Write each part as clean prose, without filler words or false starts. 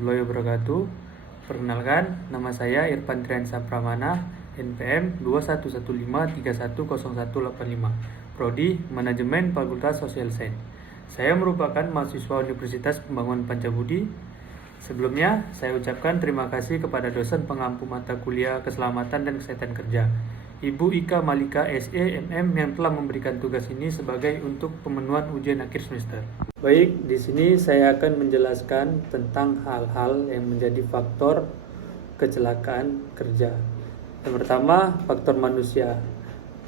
warahmatullahi wabarakatuh. Perkenalkan, nama saya Irfan Triansa Pramana, NPM 2115310185, Prodi Manajemen Fakultas Social Science. Saya merupakan mahasiswa Universitas Pembangunan Pancabudi. Sebelumnya, saya ucapkan terima kasih kepada dosen pengampu mata kuliah Keselamatan dan Kesehatan Kerja, Ibu Ika Malika SE MM, yang telah memberikan tugas ini sebagai untuk pemenuhan ujian akhir semester. Baik, di sini saya akan menjelaskan tentang hal-hal yang menjadi faktor kecelakaan kerja. Yang pertama, faktor manusia.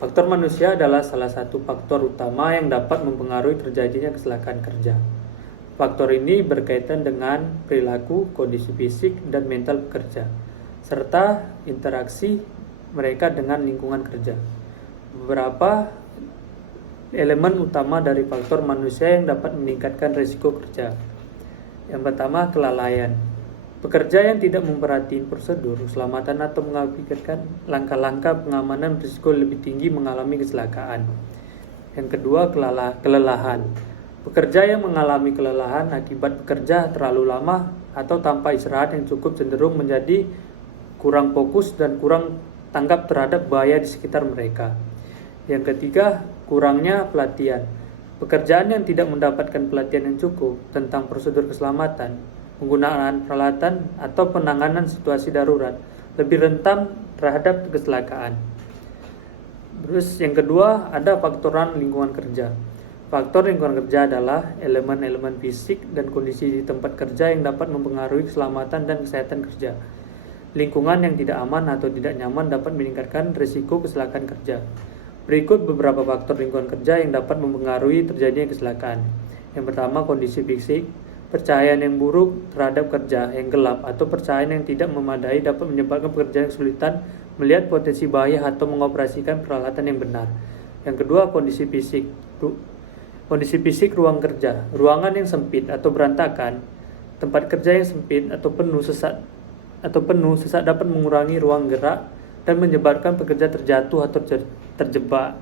Faktor manusia adalah salah satu faktor utama yang dapat mempengaruhi terjadinya kecelakaan kerja. Faktor ini berkaitan dengan perilaku, kondisi fisik, dan mental pekerja, serta interaksi mereka dengan lingkungan kerja. Beberapa elemen utama dari faktor manusia yang dapat meningkatkan risiko kerja. Yang pertama, kelalaian. Pekerja yang tidak memperhatikan prosedur keselamatan atau mengabaikan langkah-langkah pengamanan risiko lebih tinggi mengalami kecelakaan. Yang kedua, kelelahan. Pekerja yang mengalami kelelahan akibat bekerja terlalu lama atau tanpa istirahat yang cukup cenderung menjadi kurang fokus dan kurang tanggap terhadap bahaya di sekitar mereka. Yang ketiga, kurangnya pelatihan. Pekerjaan yang tidak mendapatkan pelatihan yang cukup tentang prosedur keselamatan, penggunaan peralatan, atau penanganan situasi darurat lebih rentan terhadap kecelakaan. Terus yang kedua, ada faktor lingkungan kerja. Faktor lingkungan kerja adalah elemen-elemen fisik dan kondisi di tempat kerja yang dapat mempengaruhi keselamatan dan kesehatan kerja. Lingkungan yang tidak aman atau tidak nyaman dapat meningkatkan risiko kecelakaan kerja. Berikut beberapa faktor lingkungan kerja yang dapat mempengaruhi terjadinya kecelakaan. Yang pertama, kondisi fisik. Pencahayaan yang buruk terhadap kerja yang gelap atau pencahayaan yang tidak memadai dapat menyebabkan pekerja yang kesulitan melihat potensi bahaya atau mengoperasikan peralatan yang benar. Yang kedua, kondisi fisik. Kondisi fisik ruang kerja. Ruangan yang sempit atau berantakan, tempat kerja yang sempit atau penuh sesak dapat mengurangi ruang gerak dan menyebabkan pekerja terjatuh atau terjebak.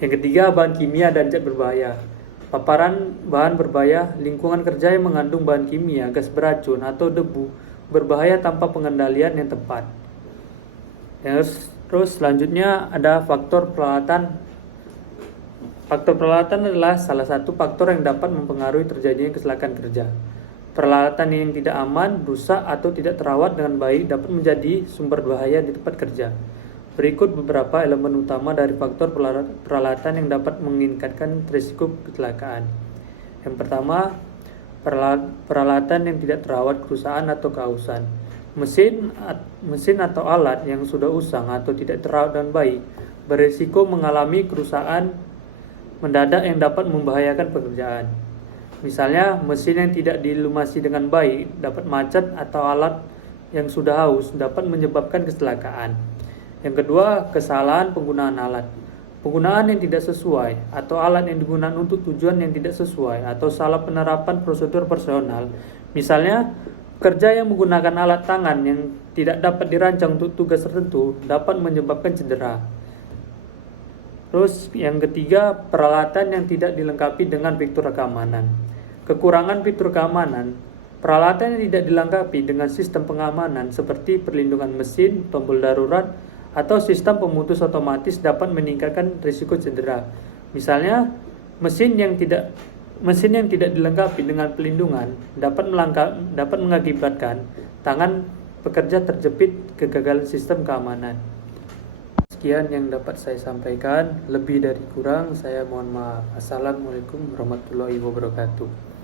Yang ketiga, bahan kimia dan zat berbahaya. Paparan bahan berbahaya, lingkungan kerja yang mengandung bahan kimia, gas beracun, atau debu berbahaya tanpa pengendalian yang tepat. Terus selanjutnya ada faktor peralatan. Faktor peralatan adalah salah satu faktor yang dapat mempengaruhi terjadinya kecelakaan kerja. Peralatan yang tidak aman, rusak, atau tidak terawat dengan baik dapat menjadi sumber bahaya di tempat kerja. Berikut beberapa elemen utama dari faktor peralatan yang dapat meningkatkan risiko kecelakaan. Yang pertama, peralatan yang tidak terawat, kerusakan atau kehausan. Mesin atau alat yang sudah usang atau tidak terawat dengan baik berisiko mengalami kerusakan mendadak yang dapat membahayakan pekerjaan. Misalnya, mesin yang tidak dilumasi dengan baik dapat macet atau alat yang sudah haus dapat menyebabkan kecelakaan. Yang kedua, kesalahan penggunaan alat. Penggunaan yang tidak sesuai atau alat yang digunakan untuk tujuan yang tidak sesuai atau salah penerapan prosedur personal. Misalnya, pekerja yang menggunakan alat tangan yang tidak dapat dirancang untuk tugas tertentu dapat menyebabkan cedera. Terus yang ketiga, peralatan yang tidak dilengkapi dengan fitur keamanan. Kekurangan fitur keamanan, peralatan yang tidak dilengkapi dengan sistem pengamanan seperti perlindungan mesin, tombol darurat, atau sistem pemutus otomatis dapat meningkatkan risiko cedera. Misalnya, mesin yang tidak dilengkapi dengan pelindungan dapat mengakibatkan tangan pekerja terjepit, kegagalan sistem keamanan. Sekian yang dapat saya sampaikan, lebih dari kurang saya mohon maaf. Assalamualaikum warahmatullahi wabarakatuh.